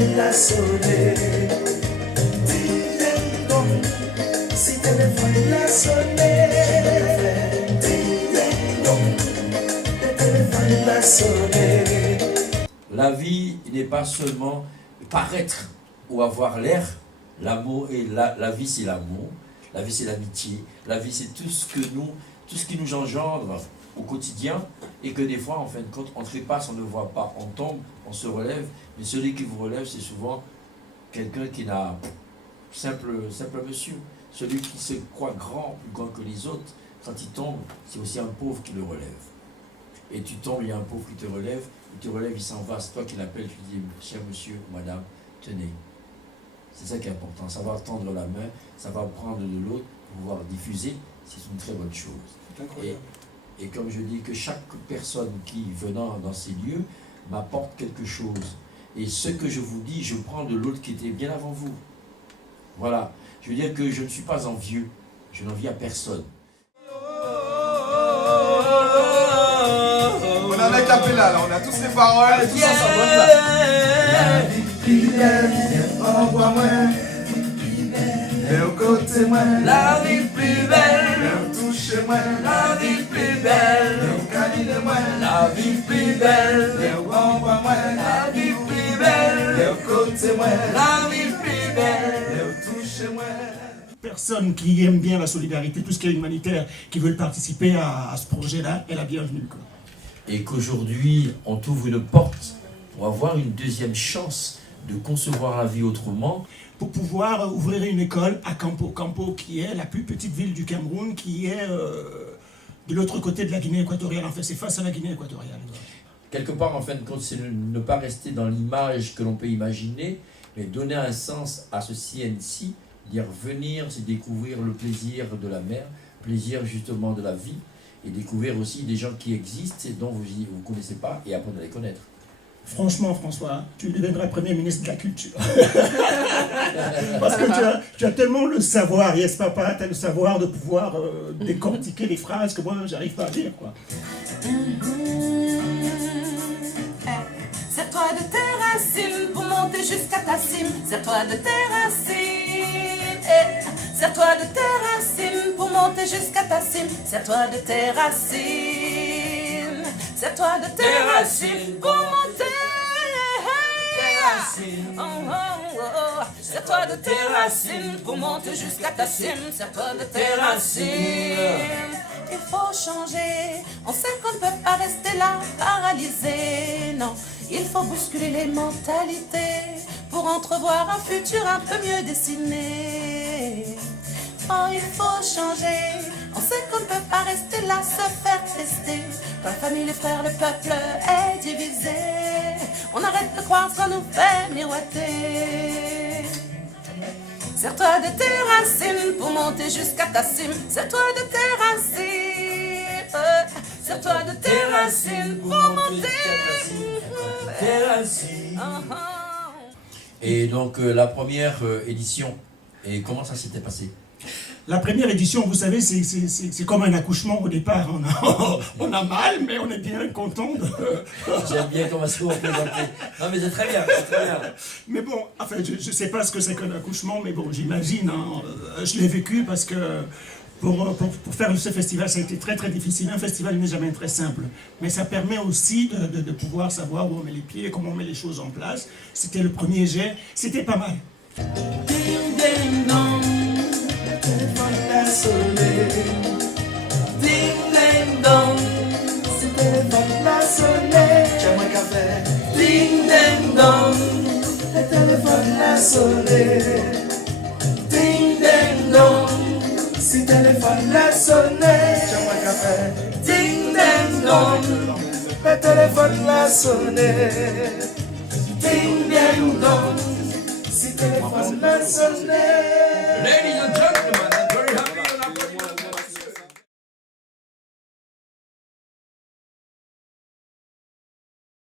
téléphone l'a sonné. Ding ding dong, si téléphone l'a sonné. Ding ding dong, le téléphone l'a sonné. La vie n'est pas seulement paraître ou avoir l'air. L'amour et la vie c'est l'amour, la vie c'est l'amitié, la vie c'est tout ce qui nous engendre au quotidien et que des fois en fin de compte on trépasse, on ne voit pas, on tombe, on se relève, mais celui qui vous relève c'est souvent quelqu'un qui n'a simple monsieur, celui qui se croit plus grand que les autres, quand il tombe c'est aussi un pauvre qui le relève. Et tu tombes, il y a un pauvre qui te relève, il s'en va, c'est toi qui l'appelles, tu dis cher monsieur, madame, tenez. C'est ça qui est important, ça va tendre la main, ça va prendre de l'autre, pouvoir diffuser, c'est une très bonne chose. Et comme je dis, que chaque personne qui venant dans ces lieux m'apporte quelque chose. Et ce que je vous dis, je prends de l'autre qui était bien avant vous. Voilà, je veux dire que je ne suis pas envieux, je n'envie à personne. On a la capella là, on a tous les paroles, tous ensemble, là. Envoie-moi, et au côté moi, la vie plus belle, et touche-moi, la vie plus belle, et câline-moi, la vie plus belle, et envoie-moi, la vie plus belle, et au côté moi, la vie plus belle, et touche-moi. Personne qui aime bien la solidarité, tout ce qui est humanitaire, qui veulent participer à ce projet-là, est la bienvenue, quoi. Et qu'aujourd'hui, on t'ouvre une porte pour avoir une deuxième chance de concevoir la vie autrement. Pour pouvoir ouvrir une école à Campo. Campo, qui est la plus petite ville du Cameroun, qui est de l'autre côté de la Guinée équatoriale. En fait, c'est face à la Guinée équatoriale. Quelque part, en fin de compte, c'est ne pas rester dans l'image que l'on peut imaginer, mais donner un sens à ce CNC, dire venir, c'est découvrir le plaisir de la mer, plaisir justement de la vie, et découvrir aussi des gens qui existent et dont vous ne connaissez pas, et apprendre à les connaître. Franchement, François, tu deviendras Premier ministre de la Culture. Parce que tu as tellement le savoir, yes papa, tu as le savoir de pouvoir décortiquer les phrases que moi, j'arrive pas à dire, quoi. Serre-toi de tes racines pour monter jusqu'à ta cime. Serre-toi de tes racines. Serre-toi de tes racines pour monter jusqu'à ta cime. Serre-toi de tes racines. Serre-toi de tes racines pour monter. Oh, oh, oh, oh. Serre-toi de tes racines pour monter jusqu'à ta cime. Serre-toi de tes racines. Il faut changer. On sait qu'on ne peut pas rester là, paralysé. Non, il faut bousculer les mentalités pour entrevoir un futur un peu mieux dessiné. Oh, il faut changer. On sait qu'on ne peut pas rester là, se faire tester. Quand la famille, les frères, le peuple est divisé, on arrête de croire ce qu'on nous fait miroiter. Serre-toi de tes racines pour monter jusqu'à ta cime. Serre-toi de tes racines. Serre-toi de tes racines pour monter jusqu'à tes racines. Et donc la première édition, et comment ça s'était passé? La première édition, vous savez, c'est comme un accouchement au départ. On a mal, mais on est bien content. J'aime bien comment ça vous représentez. Non mais c'est très bien, c'est très bien. Mais bon, enfin, je ne sais pas ce que c'est qu'un accouchement, mais bon, j'imagine. Hein, je l'ai vécu parce que pour faire ce festival, ça a été très très difficile. Un festival n'est jamais très simple. Mais ça permet aussi de pouvoir savoir où on met les pieds, comment on met les choses en place. C'était le premier jet, c'était pas mal. Ding ding dong, le téléphone l'a sonné. Ding ding dong, si le téléphone l'a sonné. J'aimerais un café. Ding ding dong, le téléphone l'a sonné. Ding ding dong, si le téléphone l'a sonné. J'aimerais un café. Ding ding dong, le téléphone l'a sonné. Ding ding dong. Si téléphone l'a sonné.